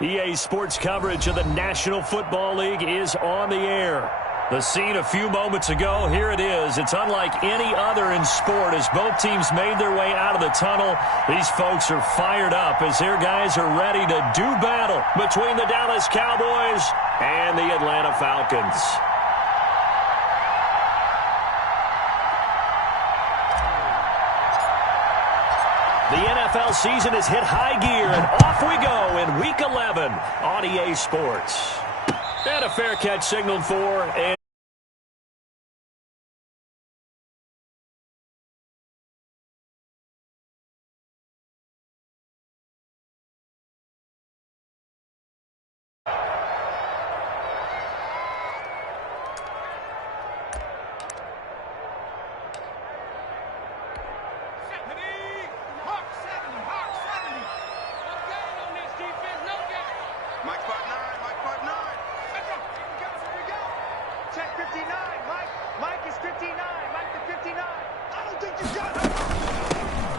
EA Sports coverage of the National Football League is on the air. The scene a few moments ago, here it is. It's unlike any other in sport as both teams made their way out of the tunnel. These folks are fired up as their guys are ready to do battle between the Dallas Cowboys and the Atlanta Falcons. The NFL season has hit high gear, and off we go in Week 11 on EA Sports. And a fair catch signaled for, and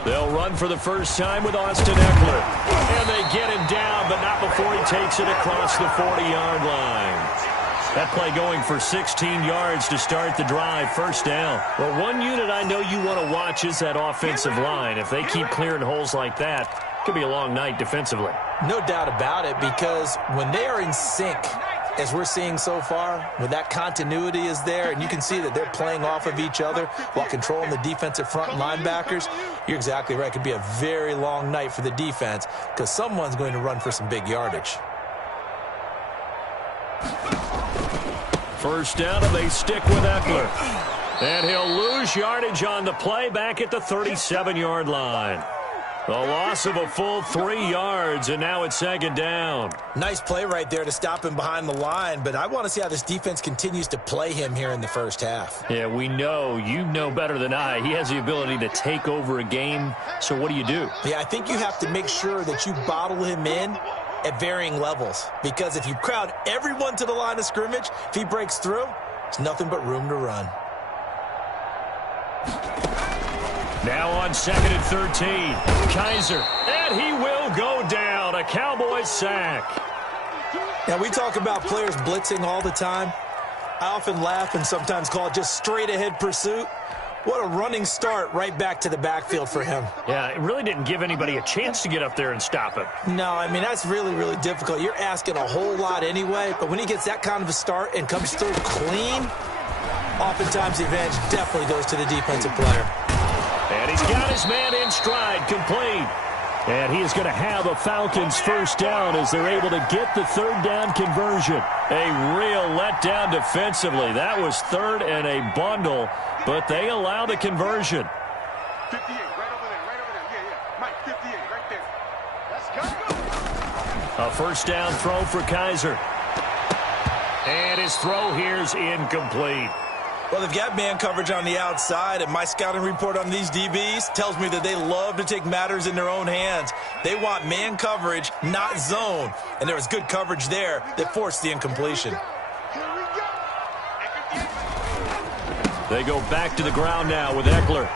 they'll run for the first time with Austin Ekeler. And they get him down, but not before he takes it across the 40-yard line. That play going for 16 yards to start the drive, first down. Well, one unit I know you want to watch is that offensive line. If they keep clearing holes like that, it could be a long night defensively. No doubt about it, because when they are in sync, as we're seeing so far, when that continuity is there, and you can see that they're playing off of each other while controlling the defensive front linebackers, you're exactly right. It could be a very long night for the defense because someone's going to run for some big yardage. First down, and they stick with Ekeler. And he'll lose yardage on the play back at the 37-yard line. A loss of a full 3 yards, and now it's second down. Nice play right there to stop him behind the line, but I want to see how this defense continues to play him here in the first half. Yeah, we know. You know better than I. He has the ability to take over a game, so what do you do? Yeah, I think you have to make sure that you bottle him in at varying levels, because if you crowd everyone to the line of scrimmage, if he breaks through, it's nothing but room to run. Now on 2nd and 13, Kaiser, and he will go down. A Cowboys sack. Now, we talk about players blitzing all the time. I often laugh and sometimes call it just straight-ahead pursuit. What a running start right back to the backfield for him. Yeah, it really didn't give anybody a chance to get up there and stop him. No, I mean, that's really, really difficult. You're asking a whole lot anyway, but when he gets that kind of a start and comes through clean, oftentimes the advantage definitely goes to the defensive player. And he's got his man in stride, complete. And he is going to have a Falcons first down as they're able to get the third down conversion. A real letdown defensively. That was third and a bundle, but they allow the conversion. 58, right over there. Yeah. Mike, 58, right there. Let's go. A first down throw for Kaiser. And his throw here's incomplete. Well, they've got man coverage on the outside, and my scouting report on these DBs tells me that they love to take matters in their own hands. They want man coverage, not zone. And there was good coverage there that forced the incompletion. They go back to the ground now with Ekeler.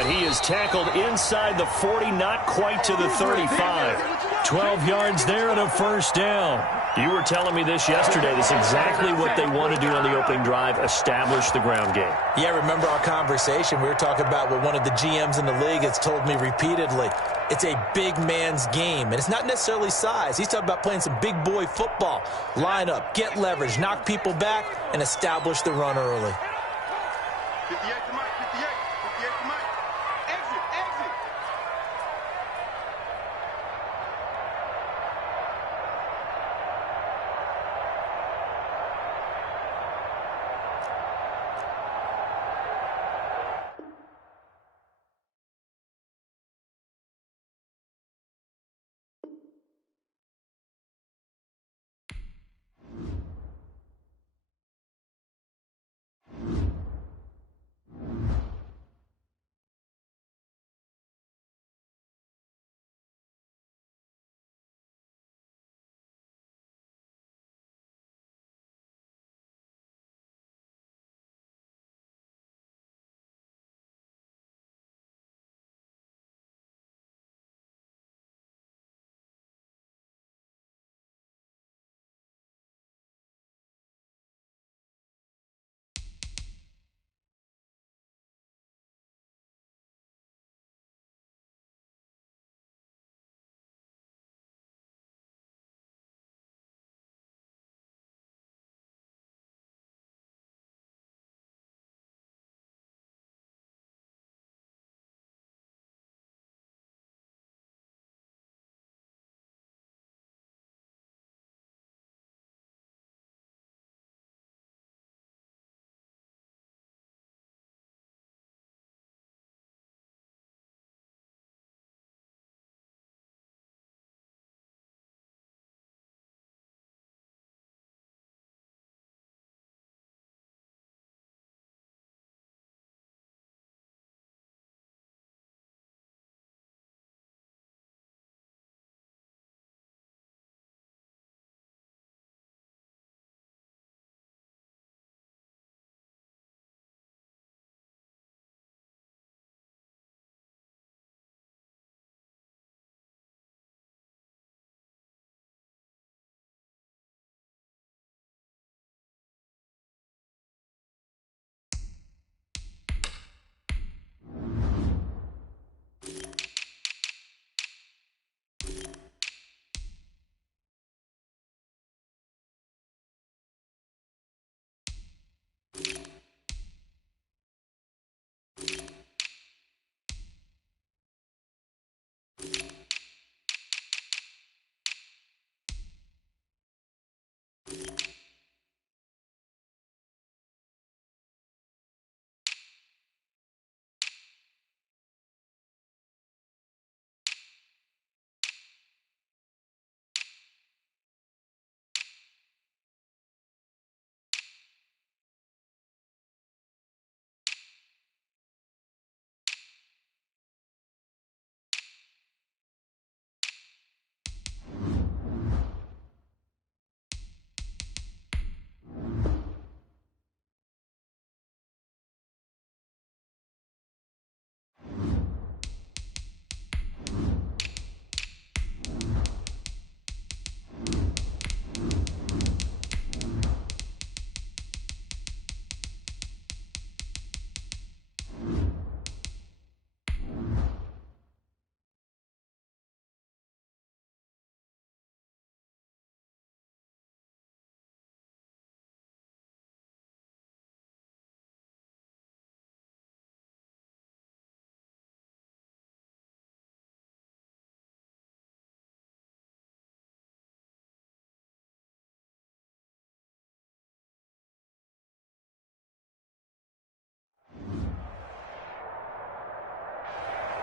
And he is tackled inside the 40, not quite to the 35. 12 yards there and a first down. You were telling me this yesterday. This is exactly what they want to do on the opening drive, establish the ground game. Yeah, remember our conversation. We were talking about what one of the GMs in the league has told me repeatedly. It's a big man's game, and it's not necessarily size. He's talking about playing some big boy football. Line up, get leverage, knock people back, and establish the run early. 58 to Mike, 58 to Mike. Exit.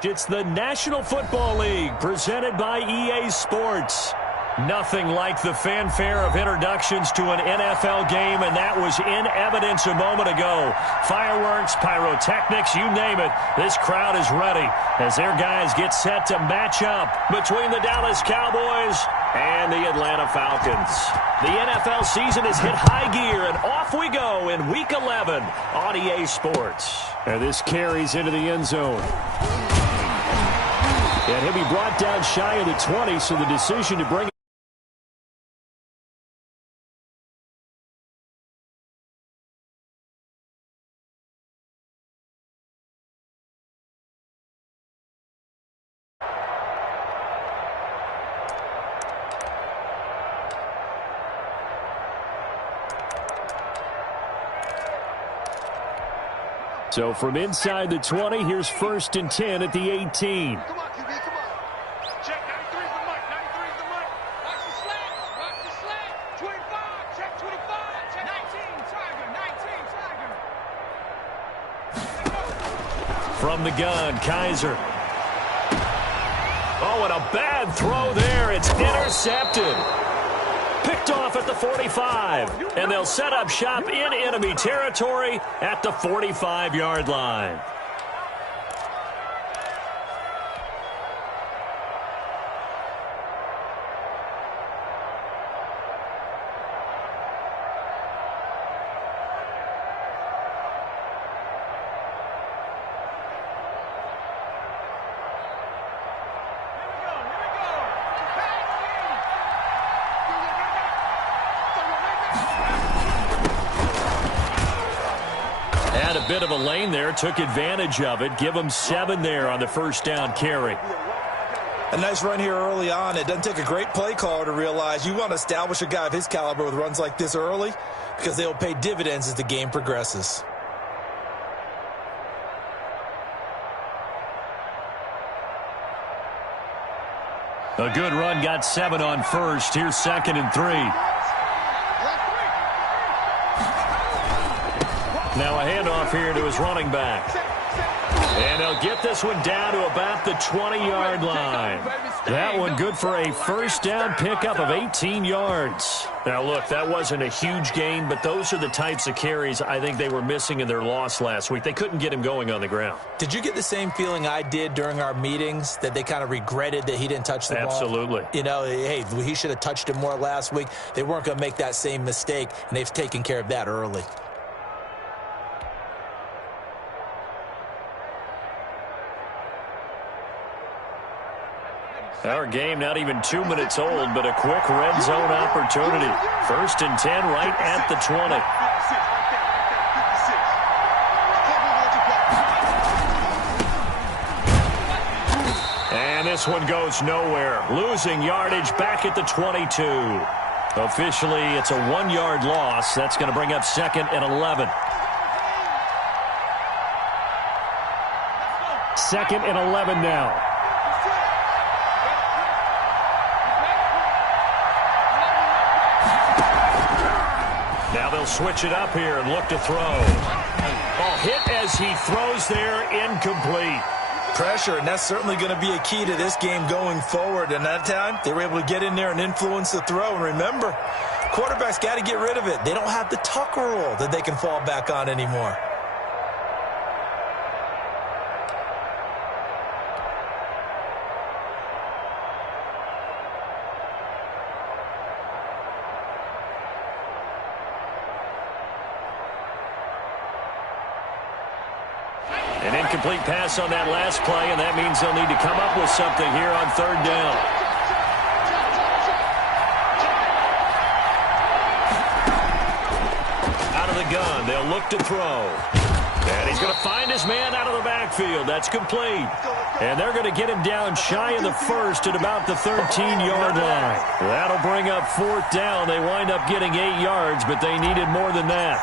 It's the National Football League presented by EA Sports. Nothing like the fanfare of introductions to an NFL game, and that was in evidence a moment ago. Fireworks, pyrotechnics, you name it. This crowd is ready as their guys get set to match up between the Dallas Cowboys and the Atlanta Falcons. The NFL season has hit high gear, and off we go in Week 11 on EA Sports. And this carries into the end zone. And he'll be brought down shy of the 20, so the decision to bring So from inside the 20, here's 1st and 10 at the 18. Come on, QB, come on. Check, 93's the mic, 93's the mic. Watch the slant, 25, check 25, check 19, Tiger. From the gun, Kaiser. Oh, and a bad throw there. It's intercepted. Picked off at the 45, and they'll set up shop in enemy territory at the 45-yard line. Had a bit of a lane there, took advantage of it. Give them 7 there on the first down carry. A nice run here early on. It doesn't take a great play caller to realize you want to establish a guy of his caliber with runs like this early because they'll pay dividends as the game progresses. A good run, got 7 on first. Here's 2nd and 3. Now a handoff here to his running back. And he'll get this one down to about the 20-yard line. That one good for a first down pickup of 18 yards. Now, look, that wasn't a huge gain, but those are the types of carries I think they were missing in their loss last week. They couldn't get him going on the ground. Did you get the same feeling I did during our meetings, that they kind of regretted that he didn't touch the ball? Absolutely. You know, hey, he should have touched it more last week. They weren't going to make that same mistake, and they've taken care of that early. Our game not even 2 minutes old, but a quick red zone opportunity. 1st and 10 right at the 20. And this one goes nowhere. Losing yardage back at the 22. Officially, it's a 1-yard loss. That's going to bring up 2nd and 11. 2nd and 11 now. Now they'll switch it up here and look to throw. Oh, hit as he throws there, incomplete. Pressure, and that's certainly going to be a key to this game going forward. And that time, they were able to get in there and influence the throw. And remember, quarterbacks got to get rid of it. They don't have the Tucker rule that they can fall back on anymore. An incomplete pass on that last play, and that means they'll need to come up with something here on 3rd down. Out of the gun, they'll look to throw. And he's going to find his man out of the backfield. That's complete. And they're going to get him down shy of the 1st at about the 13-yard line. That'll bring up 4th down. They wind up getting 8 yards, but they needed more than that.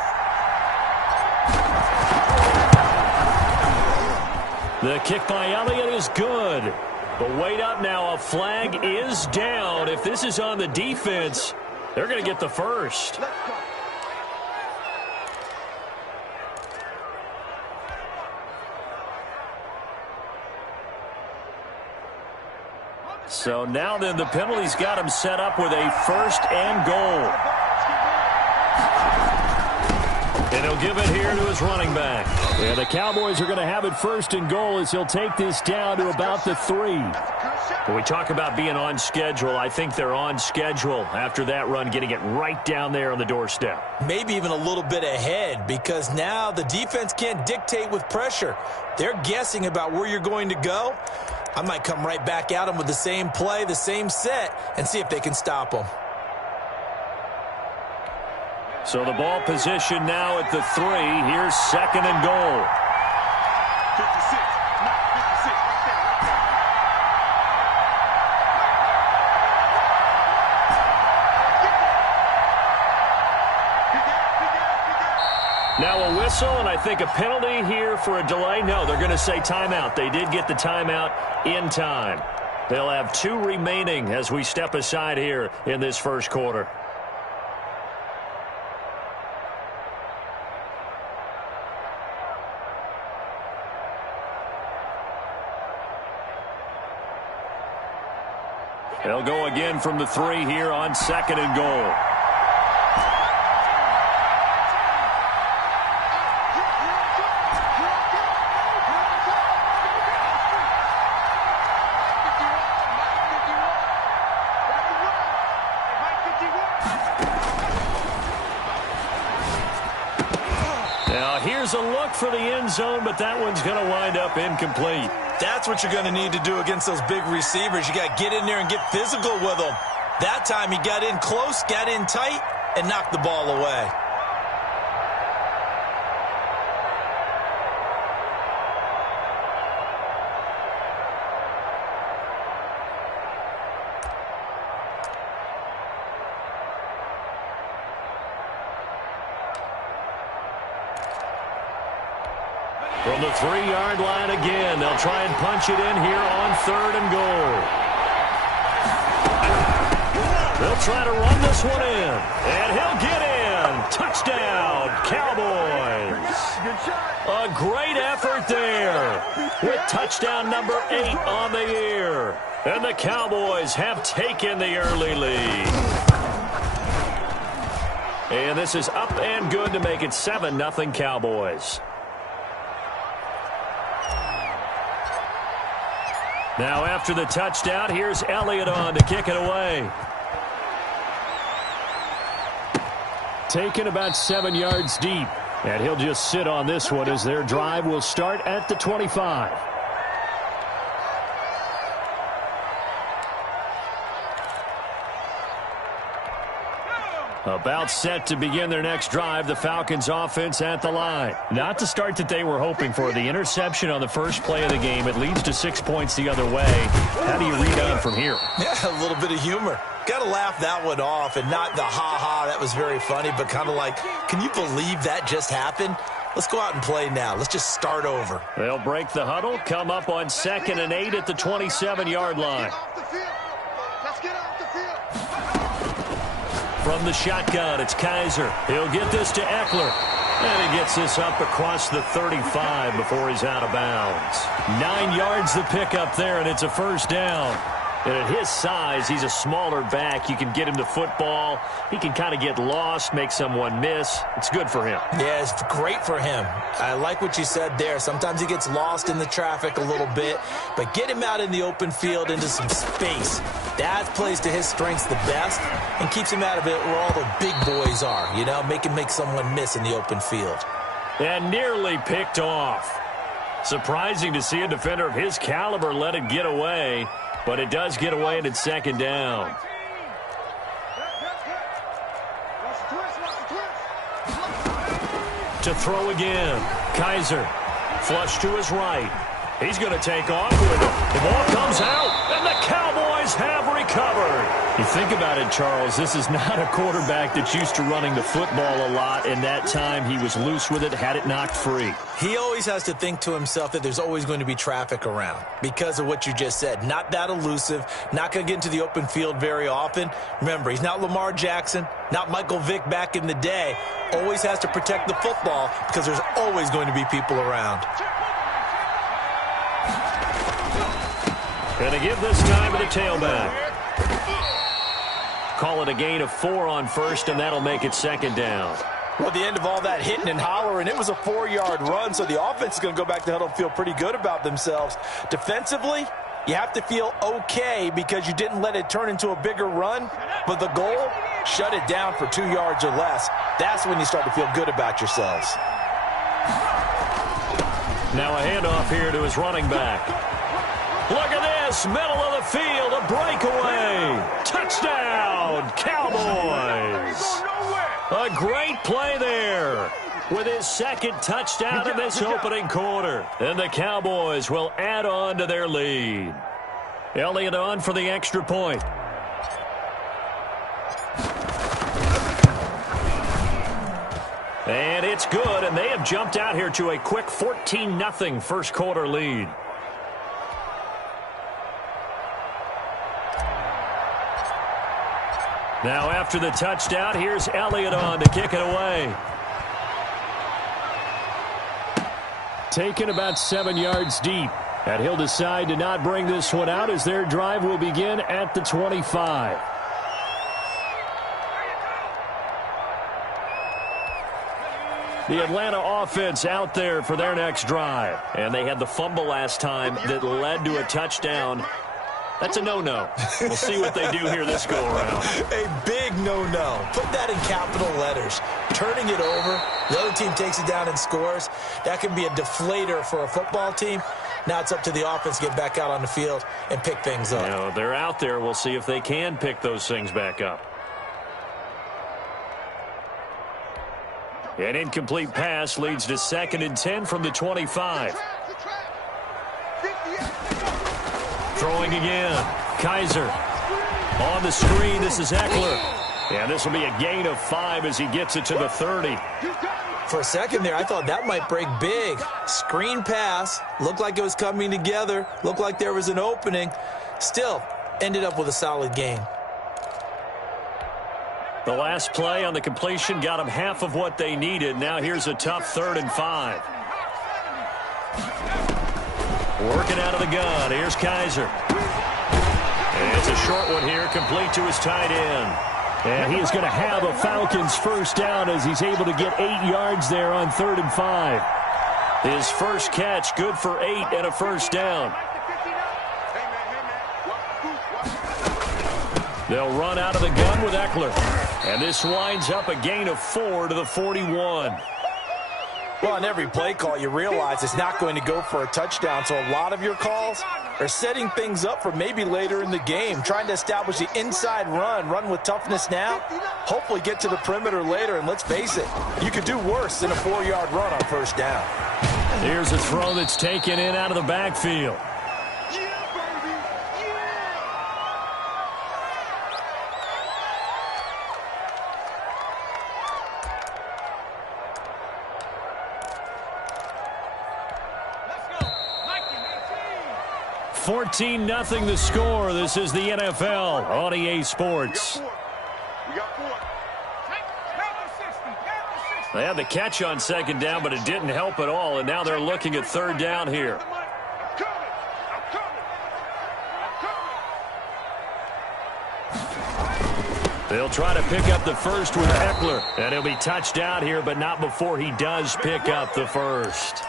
The kick by Elliott is good. But wait up now. A flag is down. If this is on the defense, they're going to get the first. So now then the penalty's got him set up with a 1st and goal. And he'll give it here to his running back. Yeah, the Cowboys are going to have it 1st and goal as he'll take this down to about the 3. When we talk about being on schedule, I think they're on schedule after that run, getting it right down there on the doorstep. Maybe even a little bit ahead, because now the defense can't dictate with pressure. They're guessing about where you're going to go. I might come right back at them with the same play, the same set, and see if they can stop them. So the ball position now at the 3. Here's 2nd and goal. 56, not 56, right there. Now a whistle, and I think a penalty here for a delay. No, they're going to say timeout. They did get the timeout in time. They'll have 2 remaining as we step aside here in this 1st quarter. They'll go again from the 3 here on 2nd and goal. Now here's a look for the end zone, but that one's going to wind up incomplete. That's what you're going to need to do against those big receivers. You got to get in there and get physical with them. That time he got in close, got in tight, and knocked the ball away. From the 3-yard line again, they'll try and punch it in here on 3rd and goal. They'll try to run this one in, and he'll get in. Touchdown, Cowboys. A great effort there with touchdown number 8 on the year. And the Cowboys have taken the early lead. And this is up and good to make it 7-0 Cowboys. Now after the touchdown, here's Elliott on to kick it away. Taken about 7 yards deep. And he'll just sit on this one as their drive will start at the 25. About set to begin their next drive, the Falcons offense at the line. Not the start that they were hoping for. The interception on the first play of the game, it leads to 6 points the other way. How do you read on from here? Yeah, a little bit of humor. Got to laugh that one off, and not the ha-ha, that was very funny, but kind of like, can you believe that just happened? Let's go out and play now. Let's just start over. They'll break the huddle, come up on 2nd and 8 at the 27-yard line. Let's get off the field. From the shotgun, it's Kaiser. He'll get this to Eckler. And he gets this up across the 35 before he's out of bounds. 9 yards the pickup there, and it's a 1st down. And at his size, he's a smaller back. You can get him the football. He can kind of get lost, make someone miss. It's good for him. Yeah, it's great for him. I like what you said there. Sometimes he gets lost in the traffic a little bit, but get him out in the open field into some space. That plays to his strengths the best and keeps him out of it where all the big boys are, you know, make someone miss in the open field. And nearly picked off. Surprising to see a defender of his caliber let it get away. But it does get away and it's 2nd down. To throw again. Kaiser. Flush to his right. He's going to take off with it. The ball comes out, and the Cowboys have recovered. You think about it, Charles, this is not a quarterback that's used to running the football a lot, and that time he was loose with it, had it knocked free. He always has to think to himself that there's always going to be traffic around because of what you just said. Not that elusive, not going to get into the open field very often. Remember, he's not Lamar Jackson, not Michael Vick back in the day. Always has to protect the football because there's always going to be people around. And to give this time to the tailback. Call it a gain of 4 on first, and that'll make it second down. Well, at the end of all that hitting and hollering, it was a 4-yard run, so the offense is going to go back to the huddle and feel pretty good about themselves. Defensively, you have to feel okay because you didn't let it turn into a bigger run, but the goal, shut it down for 2 yards or less. That's when you start to feel good about yourselves. Now a handoff here to his running back. Look at this, middle of the field, a breakaway. Touchdown, Cowboys. A great play there with his second touchdown in this opening quarter. And the Cowboys will add on to their lead. Elliott on for the extra point. And it's good, and they have jumped out here to a quick 14-0 first quarter lead. Now after the touchdown, here's Elliott on to kick it away. Taken about 7 yards deep. And he'll decide to not bring this one out as their drive will begin at the 25. The Atlanta offense out there for their next drive. And they had the fumble last time that led to a touchdown. That's a no-no. We'll see what they do here this go-around. A big no-no. Put that in capital letters. Turning it over, the other team takes it down and scores. That can be a deflator for a football team. Now it's up to the offense to get back out on the field and pick things up. You know, they're out there. We'll see if they can pick those things back up. An incomplete pass leads to 2nd and 10 from the 25. Throwing again. Kaiser. On the screen, this is Eckler. And this will be a gain of 5 as he gets it to the 30. For a second there, I thought that might break big. Screen pass. Looked like it was coming together. Looked like there was an opening. Still, ended up with a solid gain. The last play on the completion got them half of what they needed. Now here's a tough 3rd and 5. Working out of the gun. Here's Kaiser. And it's a short one here, complete to his tight end. And he is going to have a Falcons first down as he's able to get 8 yards there on 3rd and 5. His first catch, good for 8 and a first down. They'll run out of the gun with Eckler. And this winds up a gain of 4 to the 41. Well, on every play call, you realize it's not going to go for a touchdown. So a lot of your calls are setting things up for maybe later in the game, trying to establish the inside run with toughness now, hopefully get to the perimeter later. And let's face it, you could do worse than a 4-yard run on first down. Here's a throw that's taken in out of the backfield. 14-0 the score. This is the NFL on EA Sports. They had the catch on 2nd down, but it didn't help at all, and now they're looking at 3rd down here. They'll try to pick up the first with Eckler, and he'll be touched out here, but not before he does pick up the first.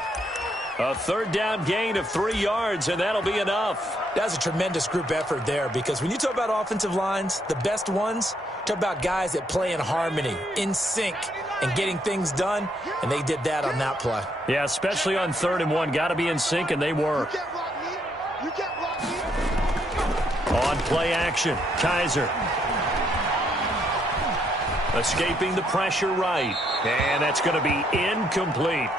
A 3rd down gain of 3 yards, and that'll be enough. That's a tremendous group effort there, because when you talk about offensive lines, the best ones, talk about guys that play in harmony, in sync, and getting things done, and they did that on that play. Yeah, especially on 3rd and 1. Got to be in sync, and they were. On play action, Kaiser. Escaping the pressure right, and that's going to be incomplete.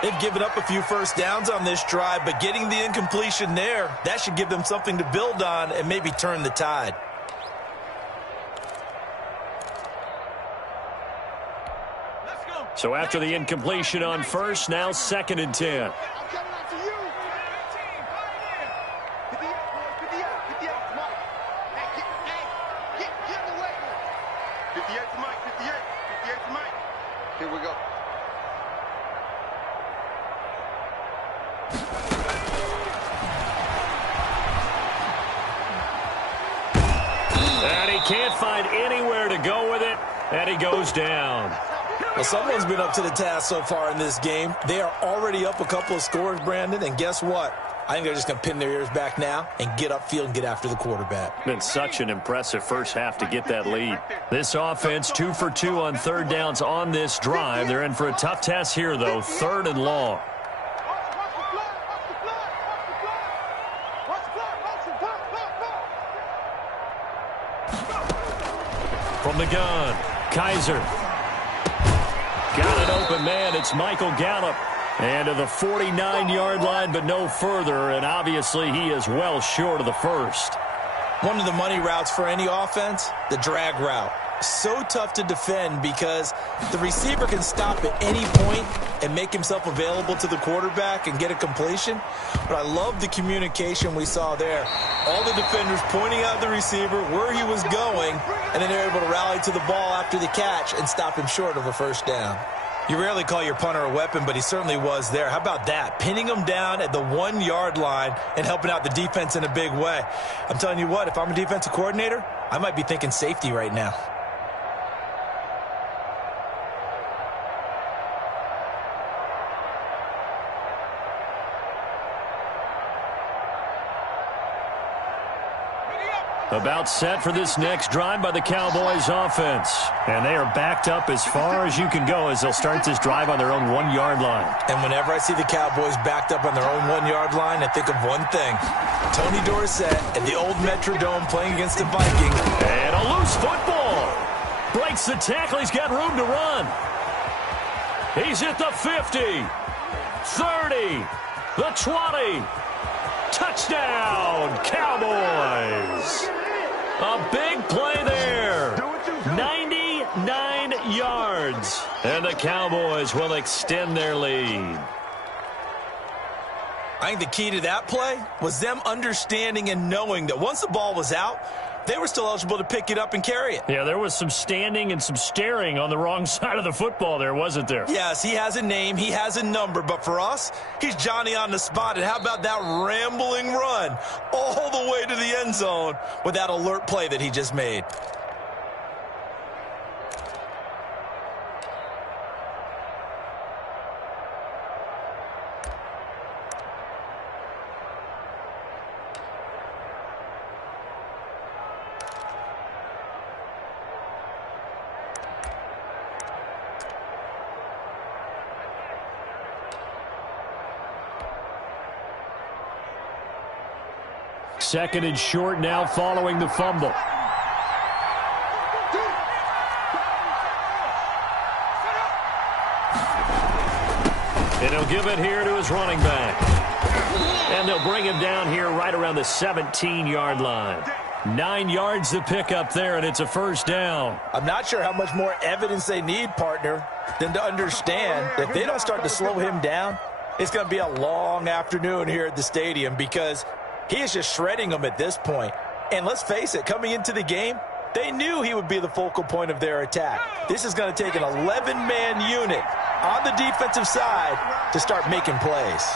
They've given up a few first downs on this drive, but getting the incompletion there, that should give them something to build on and maybe turn the tide. So after the incompletion on first, now 2nd and 10. Here we go. He can't find anywhere to go with it, and he goes down. Well, someone's been up to the task so far in this game. They are already up a couple of scores, Brandon, and guess what? I think they're just going to pin their ears back now and get upfield and get after the quarterback. Been such an impressive first half to get that lead. This offense 2 for 2 on third downs on this drive. They're in for a tough test here, though, 3rd and long. From the gun, Kaiser. Got an open man. It's Michael Gallup. And to the 49-yard line, but no further. And obviously, he is well short of the first. One of the money routes for any offense, the drag route. So tough to defend because the receiver can stop at any point and make himself available to the quarterback and get a completion. But I love the communication we saw there. All the defenders pointing out the receiver, where he was going, and then they're able to rally to the ball after the catch and stop him short of a first down. You rarely call your punter a weapon, but he certainly was there. How about that? Pinning him down at the 1-yard line and helping out the defense in a big way. I'm telling you what, if I'm a defensive coordinator, I might be thinking safety right now. About set for this next drive by the Cowboys offense. And they are backed up as far as you can go as they'll start this drive on their own 1-yard line. And whenever I see the Cowboys backed up on their own 1-yard line, I think of one thing. Tony Dorsett at the old Metrodome playing against the Vikings. And a loose football. Breaks the tackle. He's got room to run. He's at the 50. 30. The 20. Touchdown, Cowboys. A big play there. 99 yards. And the Cowboys will extend their lead. I think the key to that play was them understanding and knowing that once the ball was out, they were still eligible to pick it up and carry it. Yeah, there was some standing and some staring on the wrong side of the football there, wasn't there? Yes, he has a name, he has a number, but for us, he's Johnny on the spot. And how about that rambling run all the way to the end zone with that alert play that he just made? Second and short now following the fumble. And he'll give it here to his running back. And they'll bring him down here right around the 17-yard line. 9 yards to pick up there, and it's a first down. I'm not sure how much more evidence they need, partner, than to understand if they don't start to slow him down, it's going to be a long afternoon here at the stadium because he is just shredding them at this point. And let's face it, coming into the game, they knew he would be the focal point of their attack. This is going to take an 11-man unit on the defensive side to start making plays.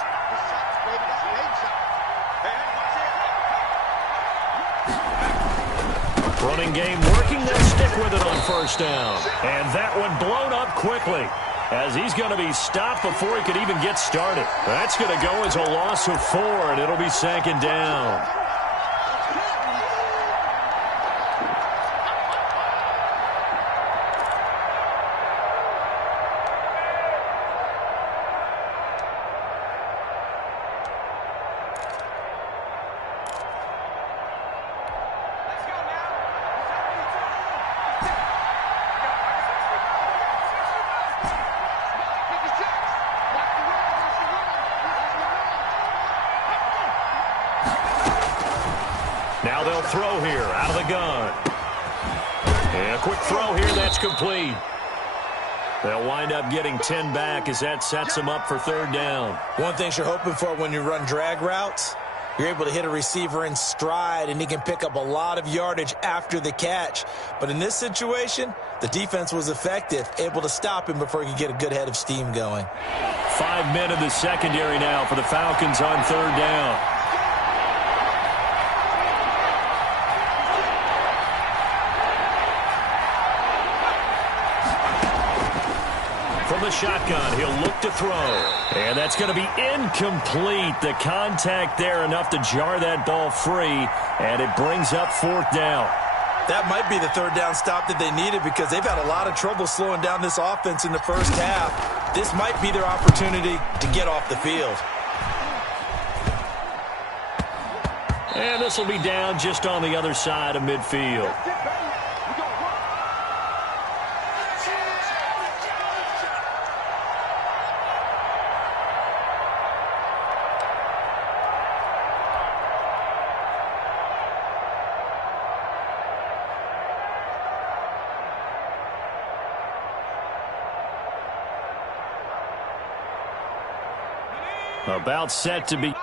Running game working, they'll stick with it on first down. And that one blown up quickly as he's going to be stopped before he could even get started. That's going to go as a loss of 4, and it'll be second down. Now they'll throw here out of the gun. And a quick throw here, that's complete. They'll wind up getting 10 back as that sets them up for third down. One thing you're hoping for when you run drag routes, you're able to hit a receiver in stride, and he can pick up a lot of yardage after the catch. But in this situation, the defense was effective, able to stop him before he could get a good head of steam going. 5 men in the secondary now for the Falcons on third down. the shotgun. He'll look to throw. And that's going to be incomplete. The contact there enough to jar that ball free, and it brings up 4th down. That might be the 3rd down stop that they needed because they've had a lot of trouble slowing down this offense in the first half. This might be their opportunity to get off the field. And this will be down just on the other side of midfield. About set to be...